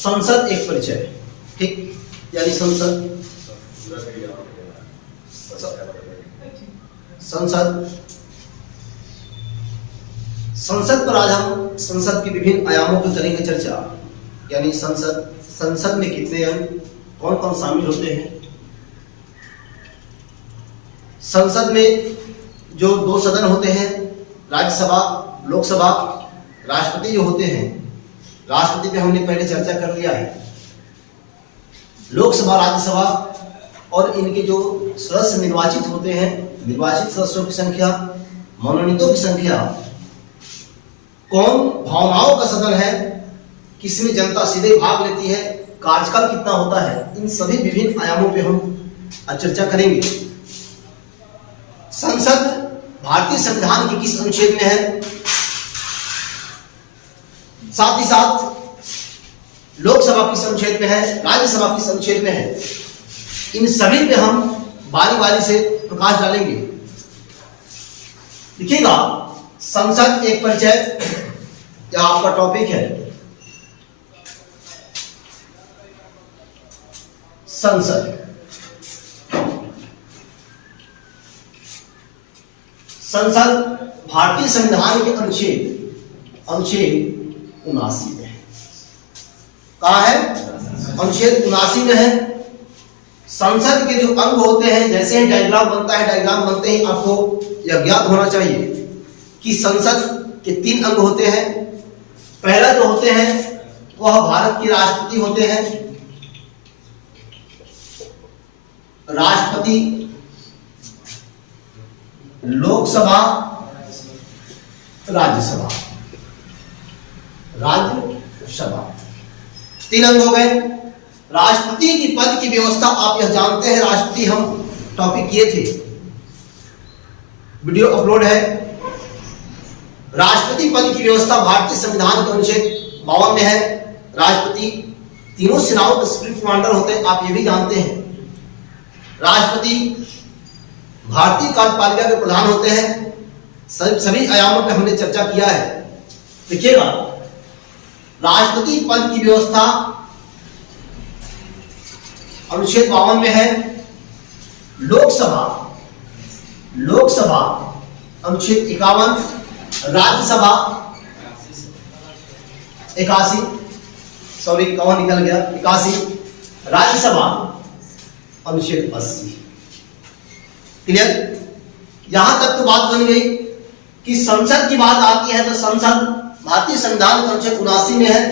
संसद एक परिचय, ठीक, यानी संसद संसद पर आज हम संसद के विभिन्न आयामों पर करेंगे चर्चा। यानी संसद में कितने अंग, कौन कौन शामिल होते हैं। संसद में जो दो सदन होते हैं, राज्यसभा, लोकसभा, राष्ट्रपति जो होते हैं, राष्ट्रपति पे हमने पहले चर्चा कर लिया है। लोकसभा, राज्यसभा और इनके जो सदस्य निर्वाचित होते हैं, निर्वाचित सदस्यों की संख्या, मनोनीतों की संख्या, कौन भावनाओं का सदन है, किसमें जनता सीधे भाग लेती है, कार्यकाल कितना होता है, इन सभी विभिन्न आयामों पे हम आज चर्चा करेंगे। संसद भारतीय संविधान के किस अनुच्छेद में है, साथ ही साथ लोकसभा किस अनुच्छेद में है, राज्यसभा किस अनुच्छेद में है, इन सभी पे हम बारी बारी से प्रकाश डालेंगे। देखिएगा, संसद एक परिचय यह आपका टॉपिक है। संसद भारतीय संविधान के अनुच्छेद 79 में है। कहाँ है? अनुच्छेद 79 में है। संसद के जो अंग होते हैं, जैसे ही डायग्राम बनता है, डायग्राम बनते ही आपको यह ज्ञात होना चाहिए कि संसद के 3 अंग होते हैं। पहला जो होते हैं वह भारत के राष्ट्रपति होते हैं। राष्ट्रपति, लोकसभा, राज्यसभा 3 अंग हो गए। राष्ट्रपति की पद की व्यवस्था आप यह जानते हैं, राष्ट्रपति हम टॉपिक किए थे, वीडियो अपलोड है। राष्ट्रपति पद की व्यवस्था भारतीय संविधान के अनुच्छेद 52 में है। राष्ट्रपति तीनों सेनाओं के सुप्रीम कमांडर होते हैं, आप ये भी जानते हैं। राष्ट्रपति भारतीय कार्यपालिका के प्रधान होते हैं। सभी आयामों पर हमने चर्चा किया है। देखिएगा, राष्ट्रपति पद की व्यवस्था अनुच्छेद 52 में है। लोकसभा अनुच्छेद 51, राज्यसभा 81, सॉरी 51 निकल गया, 81, राज्यसभा अनुच्छेद 80। क्लियर? यहां तक तो बात बन गई कि संसद की बात आती है तो संसद भारतीय संविधान का अनुच्छेद 79 में है,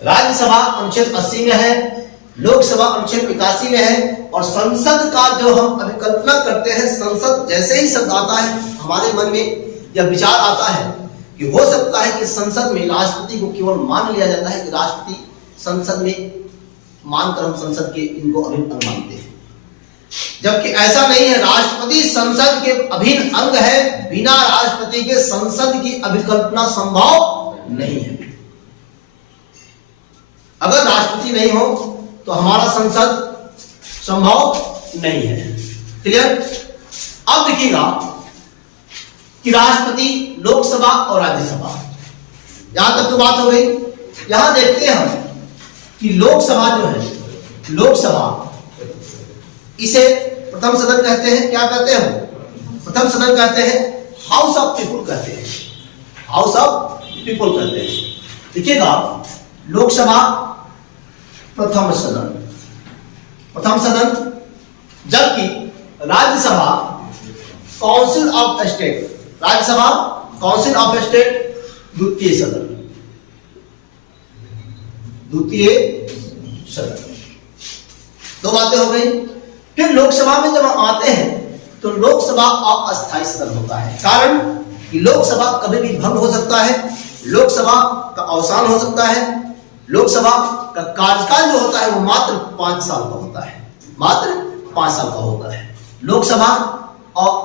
राज्यसभा अनुच्छेद 80 में है, लोकसभा अनुच्छेद 81 में है। और संसद का जो हम अभिकल्पना करते हैं, संसद जैसे ही शब्द आता है हमारे मन में यह विचार आता है कि हो सकता है कि संसद में राष्ट्रपति को केवल मान लिया जाता है कि राष्ट्रपति संसद में मानकर हम संसद के इनको अभिन्न अंग मानते हैं, जबकि ऐसा नहीं है। राष्ट्रपति संसद के अभिन्न अंग है। बिना राष्ट्रपति के संसद की अभिकल्पना संभव नहीं है। अगर राष्ट्रपति नहीं हो तो हमारा संसद संभव नहीं है। क्लियर? अब देखिएगा कि राष्ट्रपति, लोकसभा और राज्यसभा, यहां तक तो बात हो गई। यहां देखते हैं हम कि लोकसभा जो है, लोकसभा इसे प्रथम सदन कहते हैं। क्या कहते हैं? प्रथम सदन कहते हैं, हाउस ऑफ पीपुल कहते हैं, हाउस ऑफ पीपुल कहते हैं। देखिएगा, लोकसभा प्रथम सदन, जबकि Rajya Sabha council of state, Rajya Sabha council of state द्वितीय सदन। दो बातें हो गई। फिर लोकसभा में जब हम आते हैं तो लोकसभा अस्थायी सदन होता है। कारण कि लोकसभा कभी भी भंग हो सकता है, लोकसभा का अवसान हो सकता है। लोकसभा का कार्यकाल जो होता है वो मात्र 5 साल का होता है, मात्र 5 साल का होता है। लोकसभा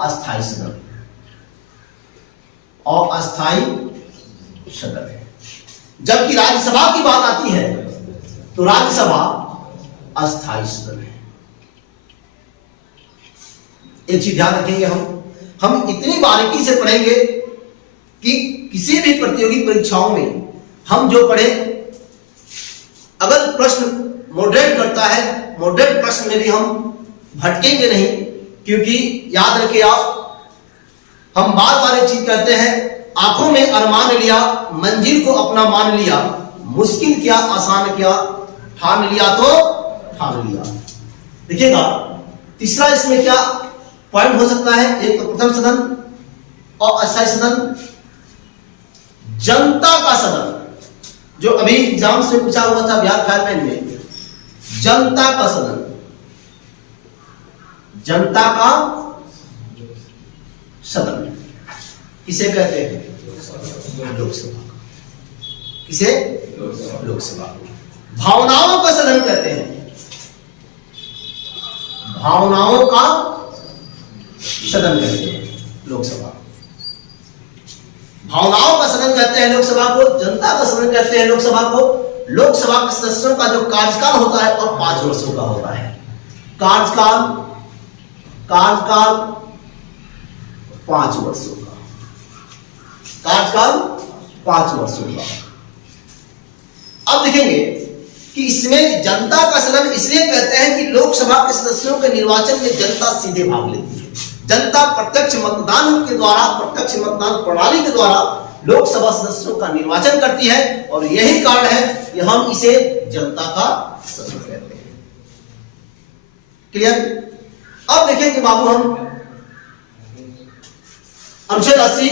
अस्थायी सदन, अस्थायी सदन है। जबकि राज्यसभा की बात आती है तो राज्यसभा अस्थायी सदन है। एक चीज ध्यान रखेंगे, हम इतनी बारीकी से पढ़ेंगे कि किसी भी प्रतियोगी परीक्षाओं में हम जो पढ़े अगर प्रश्न मॉडरेट करता है, मॉडरेट प्रश्न में भी हम भटकेंगे नहीं, क्योंकि याद रखिए आप, हम बार बार एक चीज कहते हैं, आंखों में अरमान लिया, मंजिल को अपना मान लिया, मुश्किल क्या आसान क्या, ठान लिया तो ठान लिया। देखिएगा तीसरा इसमें क्या पॉइंट हो सकता है, एक तो प्रथम सदन और अस्थायी सदन, जनता का सदन, जो अभी एग्जाम से पूछा हुआ था बिहार फायरमैन में, जनता का सदन, जनता का सदन किसे कहते हैं? लोकसभा। किसे? लोकसभा। भावनाओं का सदन कहते हैं, भावनाओं का सदन कहते हैं लोकसभा। भावनाओं का सदन कहते हैं लोकसभा को, जनता का सदन कहते हैं लोकसभा को। लोकसभा के सदस्यों का जो कार्यकाल होता है और 5 वर्षों का होता है। कार्यकाल 5 वर्षों का, कार्यकाल 5 वर्षों का। अब देखेंगे कि इसमें जनता का सदन इसलिए कहते हैं कि लोकसभा के सदस्यों के निर्वाचन में जनता सीधे भाग लेती है। जनता प्रत्यक्ष मतदान के द्वारा, प्रत्यक्ष मतदान प्रणाली के द्वारा लोकसभा सदस्यों का निर्वाचन करती है, और यही कारण है कि हम इसे जनता का सदन कहते हैं। क्लियर? अब देखें कि बाबू हम अनुच्छेद 80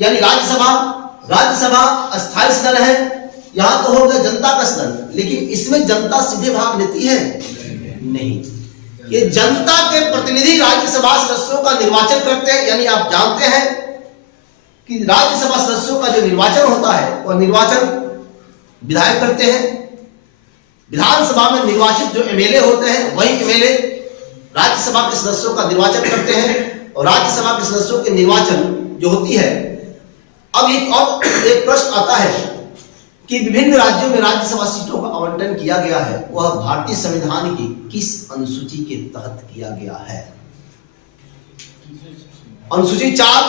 यानी राज्यसभा अस्थायी सदन है, यहां तो हो गया जनता का सदन, लेकिन इसमें जनता सीधे भाग लेती है नहीं। ये जनता के प्रतिनिधि राज्यसभा सदस्यों का निर्वाचन करते हैं, यानी आप जानते हैं कि राज्यसभा सदस्यों का जो निर्वाचन होता है वह निर्वाचन विधायक करते हैं। विधानसभा में निर्वाचित जो एमएलए होते हैं वही एमएलए राज्यसभा के सदस्यों का निर्वाचन करते हैं, और राज्यसभा के सदस्यों के निर्वाचन जो होती है। अब एक प्रश्न आता है कि विभिन्न राज्यों में राज्यसभा सीटों का आवंटन किया गया है, वह भारतीय संविधान की किस अनुसूची के तहत किया गया है? अनुसूची 4,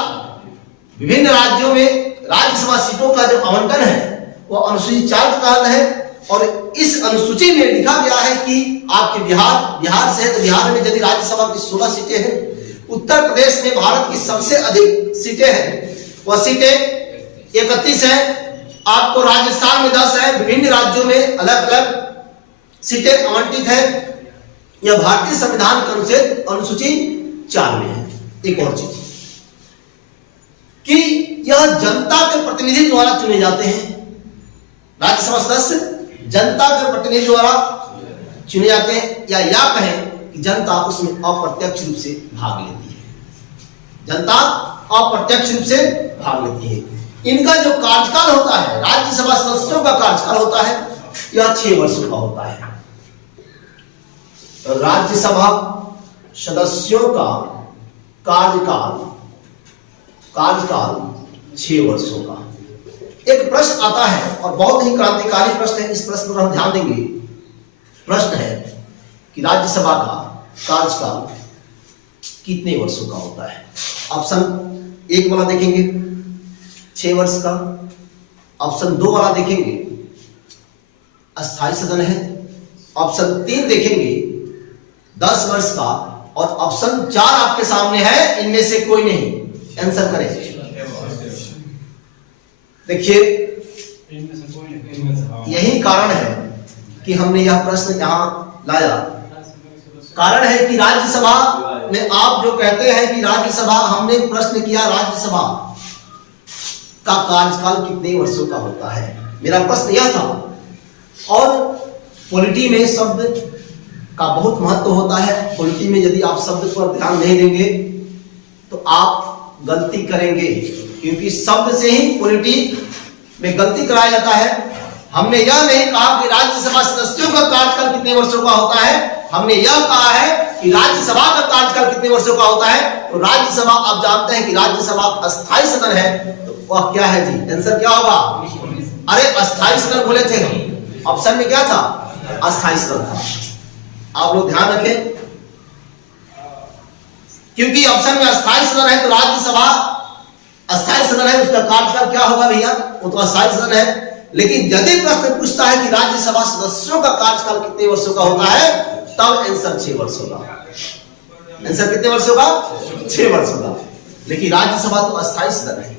विभिन्न राज्यों में राज्यसभा सीटों का जो आवंटन है वह अनुसूची 4 के तहत है। और इस अनुसूची में लिखा गया है कि आपके बिहार से है तो बिहार में यदि राज्यसभा की 16 सीटें हैं, उत्तर प्रदेश में भारत की सबसे अधिक सीटें हैं, वह सीटें 31 है, आपको राजस्थान में 10 है, विभिन्न राज्यों में अलग अलग सीटें आवंटित है। यह भारतीय संविधान के अनुच्छेद अनुसूची 4 में है। एक और चीज कि यह जनता के प्रतिनिधि द्वारा चुने जाते हैं, राज्यसभा सदस्य जनता के प्रतिनिधि द्वारा चुने जाते हैं, या कहें कि जनता उसमें अप्रत्यक्ष रूप से भाग लेती है। जनता अप्रत्यक्ष रूप से भाग लेती है। इनका जो कार्यकाल होता है, राज्यसभा सदस्यों का कार्यकाल होता है, यह 6 वर्षों का होता है। राज्यसभा सदस्यों का कार्यकाल 6 वर्षों का। एक प्रश्न आता है और बहुत ही क्रांतिकारी प्रश्न है, इस प्रश्न पर हम ध्यान देंगे। प्रश्न है कि राज्यसभा का कार्यकाल कितने वर्षों का होता है? ऑप्शन 1 वाला देखेंगे 6 वर्ष का, ऑप्शन 2 वाला देखेंगे अस्थायी सदन है, ऑप्शन 3 देखेंगे 10 वर्ष का, और ऑप्शन 4 आपके सामने है, इनमें से कोई नहीं। आंसर करें। देखिए यही कारण है कि हमने यह प्रश्न यहां लाया। कारण है कि राज्यसभा में आप जो कहते हैं कि राज्यसभा, हमने प्रश्न किया राज्यसभा का कार्यकाल कितने वर्षों का होता है, मेरा प्रश्न यह था। और पॉलिटी में शब्द का बहुत महत्व होता है। पॉलिटी में यदि आप शब्द पर ध्यान नहीं देंगे तो आप गलती करेंगे, क्योंकि शब्द से ही पॉलिटी में गलती कराया जाता है। हमने यह नहीं कहा कि राज्यसभा सदस्यों का कार्यकाल कितने वर्षों का होता है, हमने यह कहा है कि राज्यसभा का कार्यकाल कितने वर्षों का होता है। तो राज्यसभा, आप जानते हैं कि राज्यसभा अस्थायी सदन है, तो वह क्या है जी? आंसर क्या होगा? अरे अस्थायी सदन बोले थे हम, ऑप्शन में क्या था? अस्थायी सदन था। आप लोग ध्यान रखें, क्योंकि ऑप्शन में अस्थायी सदन है, तो राज्यसभा अस्थायी सदन है, उसका कार्यकाल क्या होगा भैया? वो तो अस्थायी सदन है। लेकिन यदि प्रश्न पूछता है कि राज्यसभा सदस्यों का कार्यकाल कितने वर्षों का होता है, तब आंसर 6 वर्ष होगा। आंसर कितने वर्षों का? 6 वर्ष होगा। लेकिन राज्यसभा तो अस्थायी सदन है,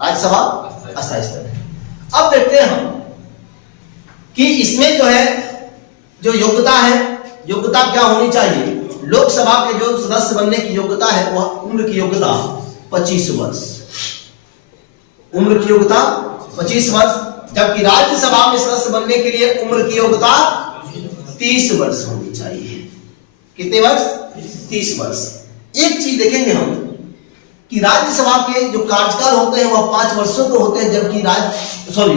राज्यसभा अस्थायी सदन है। अब देखते हैं हम कि इसमें जो है जो योग्यता है, योग्यता क्या होनी चाहिए। लोकसभा के जो सदस्य बनने की योग्यता है वह उम्र की योग्यता 25 वर्ष, उम्र की योग्यता 25 वर्ष, जबकि राज्यसभा में सदस्य बनने के लिए उम्र की योग्यता 30 वर्ष होनी चाहिए। कितने वर्ष? 30 वर्ष। एक चीज देखेंगे हम कि राज्यसभा के जो कार्यकाल होते हैं वह 5 वर्षों के होते हैं, जबकि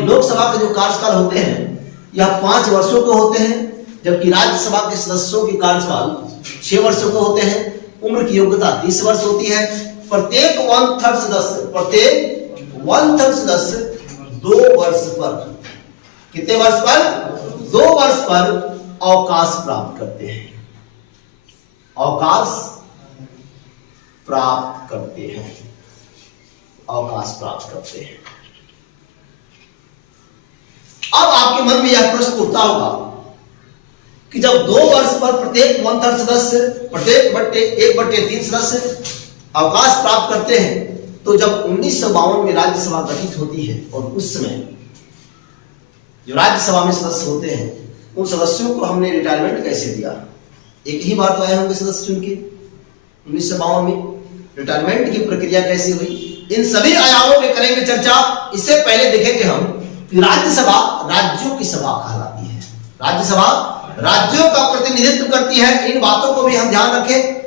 लोकसभा के जो कार्यकाल होते हैं यह 5 वर्षों के होते हैं, जबकि राज्यसभा के सदस्यों के कार्यकाल 6 वर्षों के होते हैं। उम्र की योग्यता 30 वर्ष होती है। प्रत्येक 1/3 सदस्य 2 वर्ष पर, कितने वर्ष पर? 2 वर्ष पर अवकाश प्राप्त करते हैं, अवकाश प्राप्त करते हैं, अवकाश प्राप्त करते हैं। अब आपके मन में यह प्रश्न उठता होगा कि जब 2 वर्ष पर प्रत्येक 1/3 सदस्य, प्रत्येक 1/3 सदस्य अवकाश प्राप्त करते हैं, तो जब 1952 में राज्यसभा गठित होती है और उस समय जो राज्यसभा में सदस्य होते हैं उन सदस्यों को हमने रिटायरमेंट कैसे दिया? एक ही बार तो आए होंगे सदस्य चुन के। 1952 में रिटायरमेंट की प्रक्रिया कैसे हुई, इन सभी आयामों में करेंगे चर्चा। इससे पहले देखेंगे हम कि राज्यसभा राज्यों की सभा कहलाती है, राज्यसभा राज्यों का प्रतिनिधित्व करती है। इन बातों को भी हम ध्यान रखें,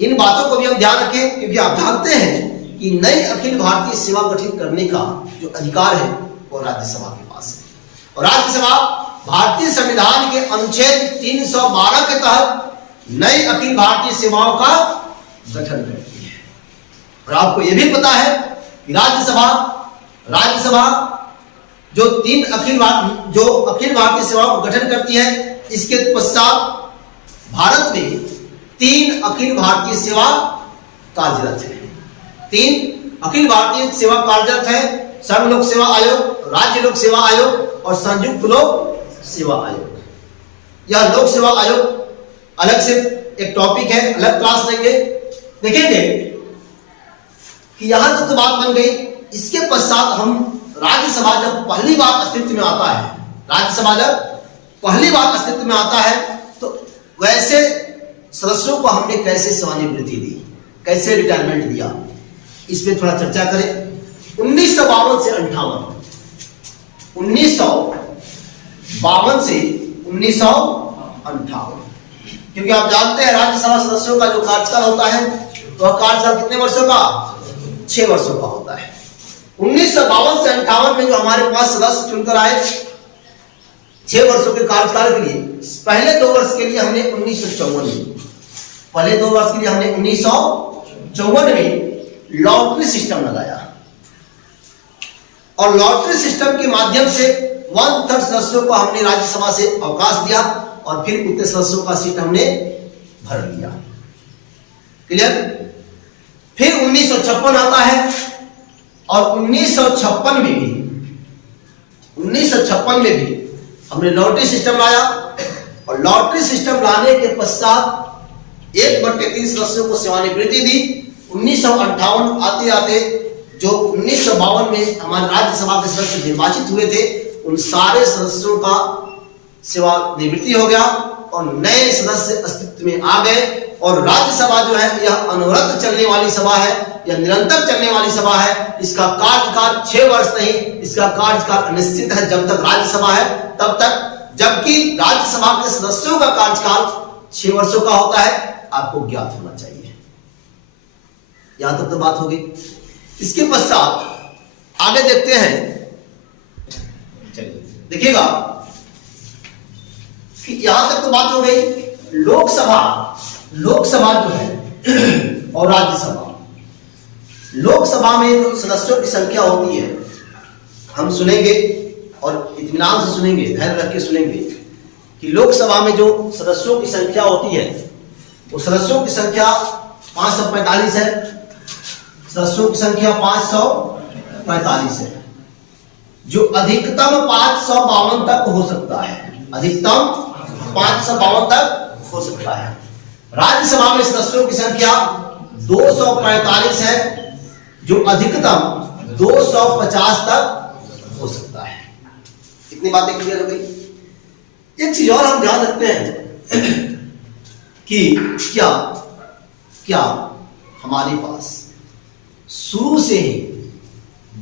इन बातों को भी हम ध्यान रखें, क्योंकि आप जानते हैं कि नई अखिल भारतीय सेवा गठित करने का जो अधिकार है वो राज्यसभा के पास है। और राज्यसभा भारतीय संविधान के अनुच्छेद 312 के तहत नई अखिल भारतीय सेवाओं का गठन करती है। और आपको यह भी पता है कि राज्यसभा जो अखिल भारतीय सेवाओं का गठन करती है, इसके पश्चात भारत में 3 अखिल भारतीय सेवा कार्यरत है। 3 अखिल भारतीय सेवा कार्यरत है, संघ लोक सेवा आयोग, राज्य लोक सेवा आयोग और संयुक्त लोक सेवा आयोग। यह लोक सेवा आयोग अलग से एक टॉपिक है, अलग क्लास लेंगे, देखेंगे कि यहां तक तो बात बन गई। इसके पश्चात हम राज्यसभा जब पहली बार अस्तित्व में आता है, राज्यसभा जब पहली बार अस्तित्व में आता है, तो वैसे सदस्यों को हमने कैसे सेवानिवृत्ति दी, कैसे रिटायरमेंट दिया, इस पे थोड़ा चर्चा करें। 1952 से 58, 1952 से 1958, क्योंकि आप जानते हैं राज्यसभा सदस्यों का जो कार्यकाल होता है तो कार्यकाल कितने वर्षों का? 6 वर्षों का होता है। 1952 से 58 में जो हमारे पास सदस्य चुनकर आए 6 वर्षों के कार्यकाल के लिए, पहले 2 वर्ष के लिए हमने 1954 में, पहले 2 वर्ष के लिए हमने 1954 में लॉटरी सिस्टम लगाया और लॉटरी सिस्टम के माध्यम से 1/3 सदस्यों को हमने राज्यसभा से अवकाश दिया और फिर उतने सदस्यों का सीट हमने भर लिया। क्लियर? फिर 1956 आता है और 1956 में भी हमने लॉटरी सिस्टम लाया और लॉटरी सिस्टम लाने के पश्चात 1/3 सदस्यों को सेवानिवृत्ति दी। 1958 आते आते जो 1952 में हमारे राज्यसभा के सदस्य निर्वाचित हुए थे, उन सारे सदस्यों का सेवानिवृत्ति हो गया और नए सदस्य अस्तित्व में आ गए। और राज्यसभा जो है यह अनवरत चलने वाली सभा है, यह निरंतर चलने वाली सभा है। इसका कार्यकाल 6 वर्ष नहीं, इसका कार्यकाल अनिश्चित है जब तक राज्यसभा है तब तक, जबकि राज्यसभा के सदस्यों का कार्यकाल 6 वर्षों का होता है। आपको ज्ञात होना चाहिए। यहां तक तो बात होगी। इसके पश्चात आगे देखते हैं, चलिए देखिएगा कि यहां तक तो बात हो गई लोकसभा जो है और राज्यसभा। लोकसभा में जो सदस्यों की संख्या होती है, हम सुनेंगे और इत्मीनान से सुनेंगे, धैर्य रख के सुनेंगे कि लोकसभा में जो सदस्यों की संख्या होती है वो सदस्यों की संख्या 545 है। सदस्यों की संख्या 545 है। जो अधिकतम 552 तक हो सकता है, अधिकतम 552 तक हो सकता है। राज्यसभा में सदस्यों की संख्या 245 है, जो अधिकतम 250 तक हो सकता है। इतनी बातें क्लियर हो गई। एक चीज और हम ध्यान रखते हैं कि क्या हमारे पास शुरू से ही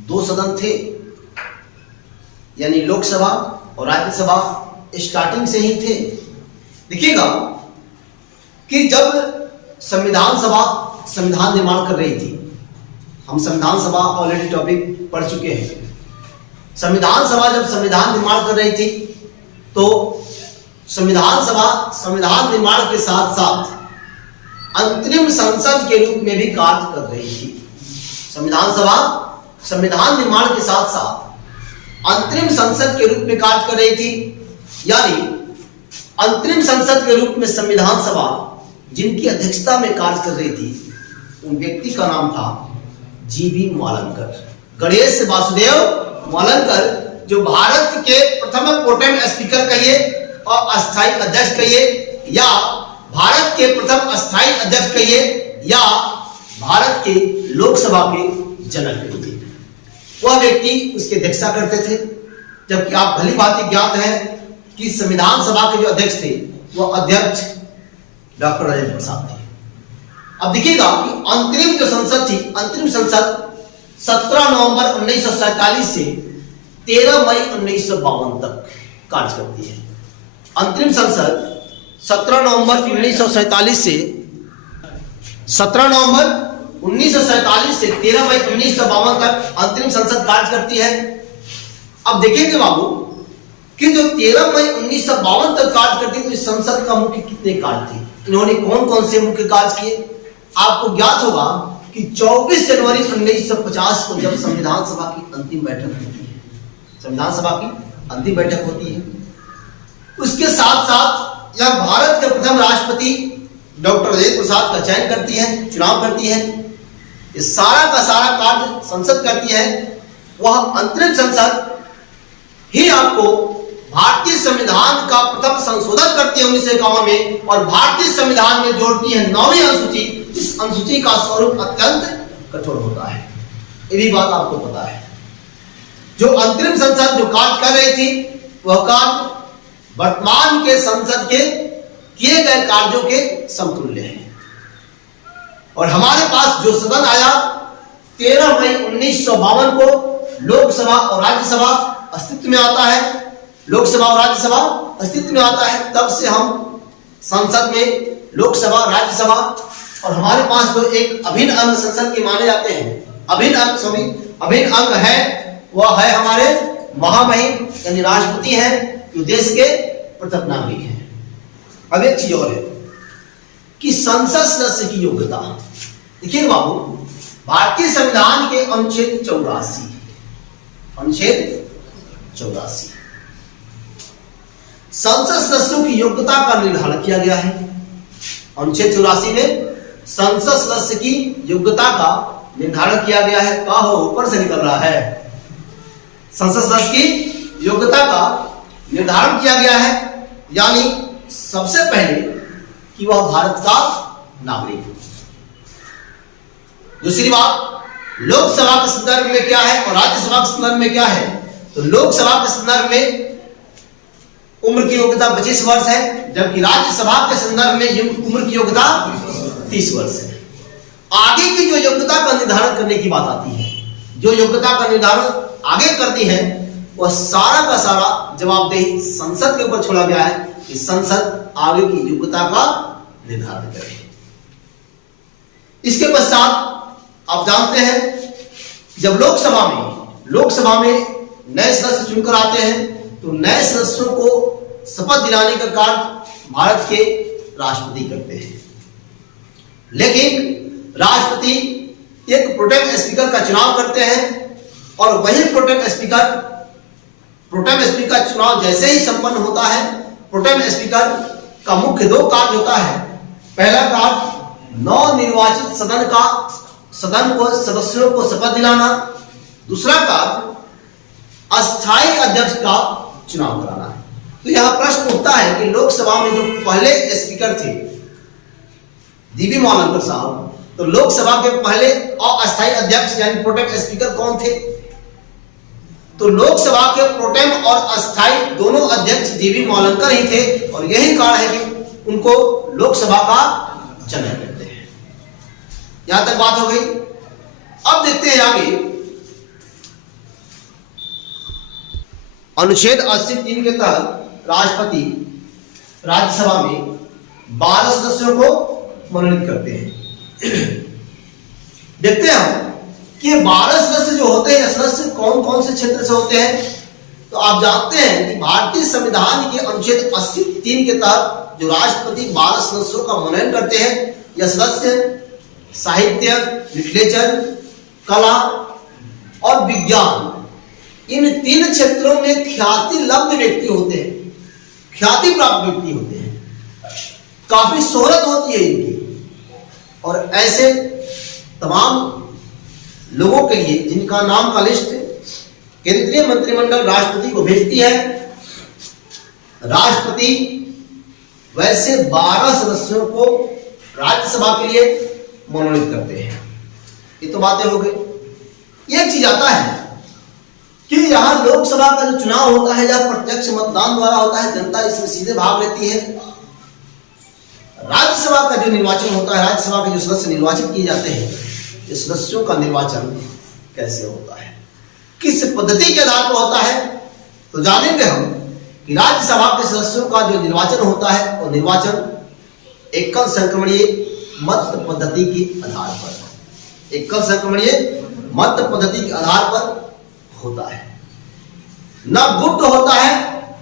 दो सदन थे, यानी लोकसभा और राज्यसभा स्टार्टिंग से ही थे। देखिएगा कि जब संविधान सभा संविधान निर्माण कर रही थी, हम संविधान सभा ऑलरेडी टॉपिक पढ़ चुके हैं। संविधान सभा जब संविधान निर्माण कर रही थी तो संविधान सभा संविधान निर्माण के साथ साथ अंतरिम संसद के रूप में भी कार्य कर रही थी। संविधान सभा संविधान निर्माण के साथ साथ अंतरिम संसद के रूप में कार्य कर रही थी, यानी अंतरिम संसद के रूप में संविधान सभा जिनकी अध्यक्षता में कार्य कर रही थी, उन व्यक्ति का नाम था जीबी मॉलंकर, गणेश वासुदेव मॉलंकर, जो भारत के प्रथम प्रोटेम स्पीकर कहिए और अस्थायी अध्यक्ष कहिए, या भारत के प्रथम अस्थायी अध्यक्ष कहिए, या भारत के लोकसभा के जनक कहिए। वह व्यक्ति उसकी अध्यक्षता करते थे, जबकि आप भली भांति ज्ञात है कि संविधान सभा के जो अध्यक्ष थे वह अध्यक्ष डॉक्टर राजेंद्र प्रसाद थे। अब देखिएगा कि अंतरिम जो संसद थी, अंतरिम संसद 17 नवंबर 1947 से 13 मई 1952 तक कार्य करती है। अंतरिम संसद 17 नवंबर 1947 से 13 मई 1952 तक अंतरिम संसद कार्य करती है। अब देखेंगे बाबू कि जो 13 मई 1952 तक कार्य करती है, तो इस संसद का मुख्य कितने कार्य थे, इन्होंने कौन कौन से मुख्य कार्य किए। आपको ज्ञात होगा कि 24 जनवरी 1950 को जब संविधान सभा की अंतिम बैठक होती है, संविधान सभा की अंतिम बैठक होती है, उसके साथ साथ यह भारत के प्रथम राष्ट्रपति डॉक्टर राजेंद्र प्रसाद का चयन करती है, चुनाव करती है। ये सारा का सारा कार्य संसद करती है। वह अंतरिम संसद ही आपको भारतीय संविधान का प्रथम संशोधन करती है 1951 में, और भारतीय संविधान में जोड़ती है 9वीं अनुसूची। इस अनुसूची का स्वरूप अत्यंत कठोर होता है, ये भी बात आपको पता है। जो अंतरिम संसद जो कार्य कर रही थी, वह कार्य वर्तमान के संसद के किए गए कार्यों के समतुल्य है। और हमारे पास जो सदन आया 13 मई 1952 को, लोकसभा और राज्यसभा अस्तित्व में आता है, लोकसभा और राज्यसभा अस्तित्व में आता है। तब से हम संसद में लोकसभा, राज्यसभा, और हमारे पास जो एक अभिन्न अंग संसद के माने जाते हैं, अभिन्न अंग है, वह है हमारे महामहिम, यानी राष्ट्रपति हैं, जो देश के प्रथम नागरिक हैं। अब एक चीज और है कि संसद सदस्य की योग्यता। देखिए बाबू, भारतीय संविधान के अनुच्छेद 84 संसद सदस्यों की योग्यता का निर्धारण किया गया है। अनुच्छेद 84 में संसद सदस्य की योग्यता का निर्धारण किया गया है। कहा हो, ऊपर से निकल रहा है। संसद सदस्य की योग्यता का निर्धारण किया गया है, यानी सबसे पहले कि वह भारत का नागरिक हो। दूसरी बात, लोकसभा के संदर्भ में क्या है और राज्यसभा के संदर्भ में क्या है। तो लोकसभा के संदर्भ में उम्र की योग्यता 25 वर्ष है, जबकि राज्यसभा के संदर्भ में उम्र की योग्यता 30 वर्ष है। आगे की जो योग्यता का निर्धारण करने की बात आती है, जो योग्यता का निर्धारण आगे करती है, वह सारा का सारा जवाबदेही संसद के ऊपर छोड़ा गया है कि संसद आगे की योग्यता का निर्धारण करे। इसके पश्चात आप जानते हैं, जब लोकसभा में नए सदस्य चुनकर आते हैं, तो नए सदस्यों को शपथ दिलाने का कार्य भारत के राष्ट्रपति करते हैं। लेकिन राष्ट्रपति एक प्रोटेम स्पीकर का चुनाव करते हैं, और वही प्रोटेम स्पीकर चुनाव जैसे ही संपन्न होता है, प्रोटेम स्पीकर का मुख्य 2 कार्य होता है। पहला कार्य नवनिर्वाचित सदन को सदस्यों को शपथ दिलाना। दूसरा कार्य अस्थायी अध्यक्ष का चुनाव कराना है। तो यहां प्रश्न उठता है कि लोकसभा में जो पहले स्पीकर थे डीवी मावलंकर साहब, तो लोकसभा के पहले अस्थायी अध्यक्ष यानी प्रोटेम स्पीकर कौन थे? तो लोकसभा के प्रोटेम और अस्थायी दोनों अध्यक्ष डीवी मावलंकर ही थे, और यही कारण है कि उनको लोकसभा का जनक कहते हैं। यहां तक बात हो गई। अब देखते हैं आगे, अनुच्छेद 80(3) के तहत राष्ट्रपति राज्यसभा में 12 सदस्यों को मनोनीत करते हैं। देखते हैं हम कि 12 सदस्य जो होते हैं, सदस्य कौन कौन से क्षेत्र से होते हैं। तो आप जानते हैं कि भारतीय संविधान के अनुच्छेद 80(3) के तहत जो राष्ट्रपति 12 सदस्यों का मनोनयन करते हैं, यह सदस्य साहित्य, लिटरेचर, कला और विज्ञान, इन 3 क्षेत्रों में ख्याति लब्ध व्यक्ति होते हैं, ख्याति प्राप्त व्यक्ति होते हैं, काफी शोहरत होती है इनकी। और ऐसे तमाम लोगों के लिए जिनका नाम का लिस्ट केंद्रीय मंत्रिमंडल राष्ट्रपति को भेजती है, राष्ट्रपति वैसे 12 सदस्यों को राज्यसभा के लिए मनोनीत करते हैं। ये तो बातें हो गई। एक चीज आता है कि यहां लोकसभा का जो चुनाव होता है यह प्रत्यक्ष मतदान द्वारा होता है, जनता इसमें सीधे भाग लेती है। राज्यसभा का जो निर्वाचन होता है, राज्यसभा के जो सदस्य निर्वाचित किए जाते हैं, ये सदस्यों का निर्वाचन कैसे होता है, किस पद्धति के आधार पर होता है, तो जानेंगे हम कि राज्यसभा के सदस्यों का जो निर्वाचन होता है वो निर्वाचन एकल संक्रमणीय मत पद्धति के आधार पर, एकल संक्रमणीय मत पद्धति के आधार पर होता है। ना गुप्त होता है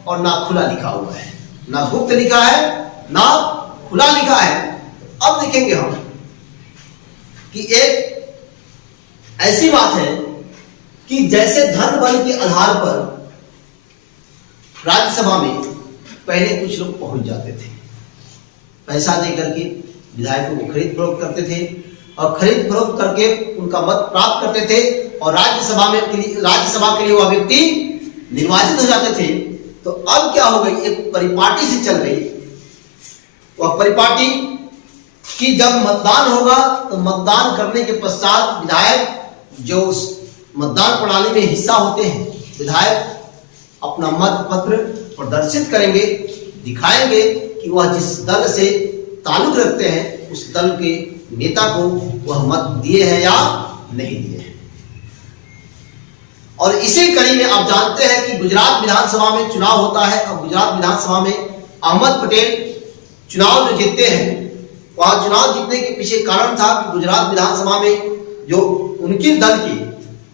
और ना खुला लिखा हुआ है, ना गुप्त लिखा है ना खुला लिखा है। अब देखेंगे हम कि एक ऐसी बात है कि जैसे धन बल के आधार पर राज्यसभा में पहले कुछ लोग पहुंच जाते थे, पैसा दे करके विधायकों को खरीद फरोख्त करते थे और खरीद फरोख्त करके उनका मत प्राप्त करते थे और राज्यसभा के लिए वह व्यक्ति निर्वाचित हो जाते थे। तो अब क्या हो गई, एक परिपाटी से चल रही, वह परिपाटी कि जब मतदान होगा तो मतदान करने के पश्चात विधायक जो उस मतदान प्रणाली में हिस्सा होते हैं, विधायक अपना मत पत्र प्रदर्शित करेंगे, दिखाएंगे कि वह जिस दल से ताल्लुक रखते हैं उस दल के नेता को वह मत दिए हैं या नहीं दिए हैं। और इसी कड़ी में आप जानते हैं कि गुजरात विधानसभा में चुनाव होता है और गुजरात विधानसभा में अहमद पटेल चुनाव जो जीतते हैं, वह चुनाव जीतने के पीछे कारण था कि गुजरात विधानसभा में जो उनकी दल की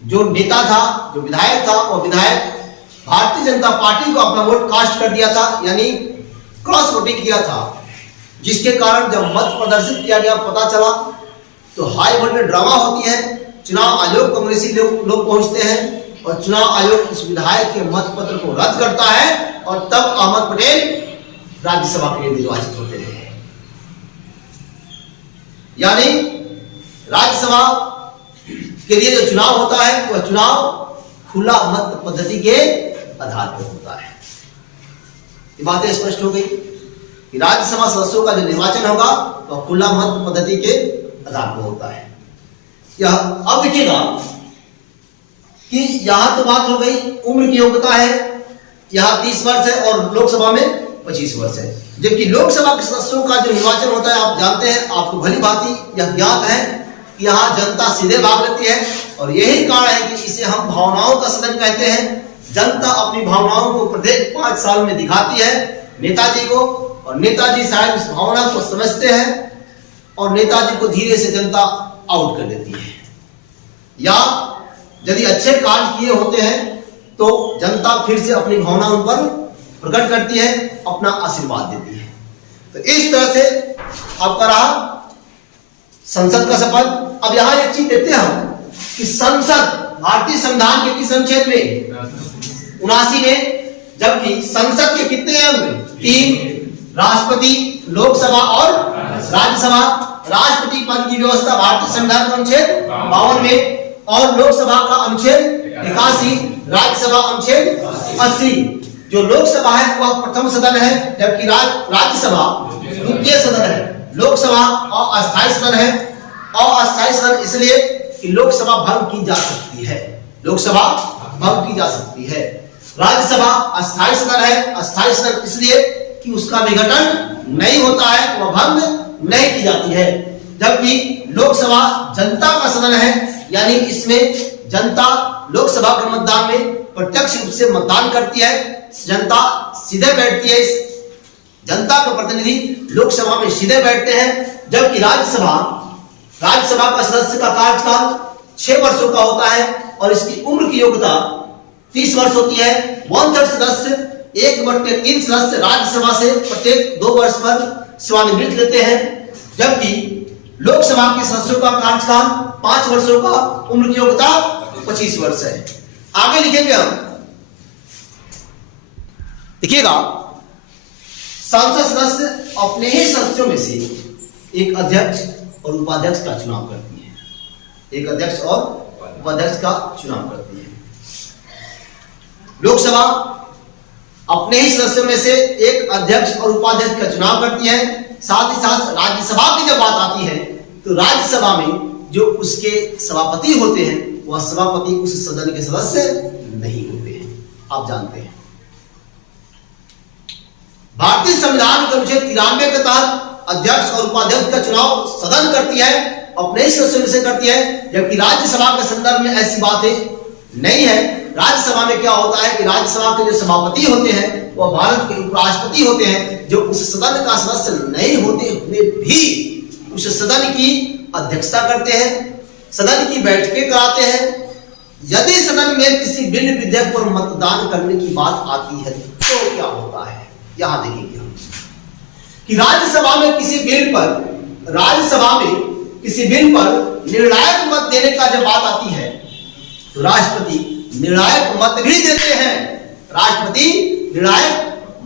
जो नेता था, जो विधायक था, वह विधायक भारतीय जनता पार्टी को अपना वोट कास्ट कर दिया था, यानी क्रॉस वोटिंग किया था, जिसके कारण जब मत प्रदर्शित किया गया पता चला तो हाई वोल्टेज ड्रामा होती है। चुनाव आयोग कांग्रेसी लोग पहुंचते हैं और चुनाव आयोग उस विधायक के मत पत्र को रद्द करता है और तब अहमद पटेल राज्यसभा के लिए निर्वाचित होते हैं। यानी राज्यसभा के लिए जो चुनाव होता है वह चुनाव खुला मत पद्धति के आधार पर होता है। ये बातें स्पष्ट हो गई कि राज्यसभा सदस्यों का जो निर्वाचन होगा तो खुला मत पद्धति के आधार पर होता है। यह अब देखिएगा कि यहां तो बात हो गई उम्र की योग्यता है, यहां 30 वर्ष है और लोकसभा में 25 वर्ष है। जबकि लोकसभा के सदस्यों का जो निर्वाचन होता है आप जानते हैं, आपको भली भांति यह ज्ञात है कि यहाँ जनता सीधे भाग लेती है और यही कारण है कि इसे हम भावनाओं का सदन कहते हैं। जनता अपनी भावनाओं को प्रत्येक 5 साल में दिखाती है नेताजी को और नेताजी शायद उस भावना को समझते हैं और नेताजी को धीरे से जनता आउट कर देती है, या यदि अच्छे कार्य किए होते हैं तो जनता फिर से अपनी भावना उन पर प्रकट करती है, अपना आशीर्वाद देती है। तो इस तरह से आपका रहा संसद का शपथ। अब यहां एक चीज देखते हैं हम कि संसद भारतीय संविधान के किस अनुच्छेद में 79 में, जबकि संसद के कितने अंग 3, राष्ट्रपति, लोकसभा और राज्यसभा। राष्ट्रपति पद की व्यवस्था भारतीय संविधान के अनुच्छेद 52 में और लोकसभा का अनुच्छेद 81, राज्यसभा अनुच्छेद 80। जो लोकसभा है वह प्रथम सदन है, जबकि राज्यसभा द्वितीय सदन है। लोकसभा अस्थायी सदन है। अस्थायी सदन इसलिए कि लोकसभा भंग की जा सकती है, लोकसभा भंग की जा सकती है। राज्यसभा अस्थायी सदन है। अस्थायी सदन इसलिए कि उसका विघटन नहीं होता है, वह भंग नहीं की जाती है। जबकि लोकसभा जनता का सदन है, यानी इसमें जनता लोकसभा के मतदान में प्रत्यक्ष रूप से मतदान करती है। जनता सीधे बैठती है, जनता के प्रतिनिधि लोकसभा में सीधे बैठते हैं। जबकि राज्यसभा का सदस्य का कार्यकाल 6 वर्षों का होता है और इसकी उम्र की योग्यता 30 वर्ष होती है। 1/3 सदस्य 1/3 सदस्य राज्यसभा से प्रत्येक 2 वर्ष पर सेवानिवृत्त लेते हैं। जबकि लोकसभा के सदस्यों का कार्यकाल 5 वर्षों का, उम्र की योग्यता 25 वर्ष है। आगे लिखेंगे हम, देखिएगा, संसद सदस्य अपने ही सदस्यों में से एक अध्यक्ष और उपाध्यक्ष का चुनाव करती है। एक अध्यक्ष और उपाध्यक्ष का चुनाव करती है। लोकसभा अपने ही सदस्यों में से एक अध्यक्ष और उपाध्यक्ष का चुनाव करती है। साथ ही साथ राज्यसभा की जब बात आती है तो राज्यसभा में जो उसके सभापति होते हैं वह सभापति उस सदन के सदस्य नहीं होते हैं, आप जानते हैं। भारतीय संविधान के अनुच्छेद 93 के तहत अध्यक्ष और उपाध्यक्ष का चुनाव सदन करती है, अपने ही सदस्यों से करती है। जबकि राज्यसभा के संदर्भ में ऐसी बातें नहीं है। राज्यसभा में क्या होता है कि राज्यसभा के जो सभापति होते हैं वह भारत के उपराष्ट्रपति होते हैं, जो उस सदन का सदस्य नहीं होते हुए भी उस सदन की अध्यक्षता करते हैं, सदन की बैठकें कराते हैं। यदि सदन में किसी बिल विधेयक पर मतदान करने की बात आती है तो क्या होता है, यहां देखेंगे हम कि राज्यसभा में किसी बिल पर निर्णायक मत देने का जब बात आती है तो राष्ट्रपति निर्णायक मत भी देते हैं। राष्ट्रपति निर्णायक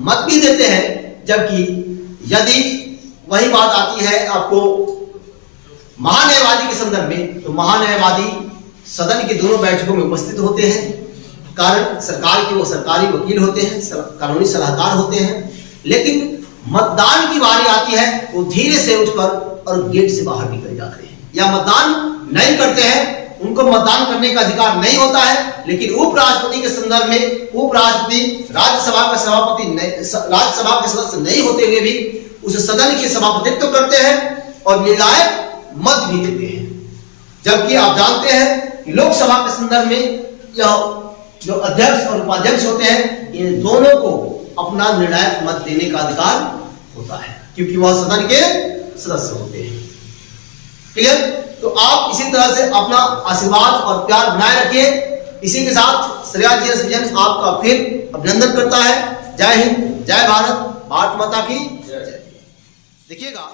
मत भी देते हैं। जबकि यदि वही बात आती है आपको महान्यायवादी के संदर्भ में, तो महान्यायवादी सदन की दोनों बैठकों में उपस्थित होते हैं। कारण सरकार के वो सरकारी वकील होते हैं, कानूनी सलाहकार होते हैं। लेकिन मतदान की बारी आती है वो धीरे से उठकर और गेट से बाहर निकल जाते हैं या मतदान नहीं करते हैं। उनको मतदान करने का अधिकार नहीं होता है। लेकिन उपराष्ट्रपति के संदर्भ में उपराष्ट्रपति राज्यसभा का राज्यसभा के सदस्य नहीं होते हुए भी उस सदन के सभापतित्व करते हैं और निर्णायक मत भी देते हैं। जबकि आप जानते हैं कि लोकसभा के संदर्भ में यह जो अध्यक्ष और उपाध्यक्ष होते हैं इन दोनों को अपना निर्णायक मत देने का अधिकार होता है, क्योंकि वह सदन के सदस्य होते हैं। क्लियर? तो आप इसी तरह से अपना आशीर्वाद और प्यार बनाए रखिए। इसी के साथ श्रेया जीएस विजन आपका फिर अभिनंदन करता है। जय हिंद, जय भारत, भारत माता की जय। देखिएगा।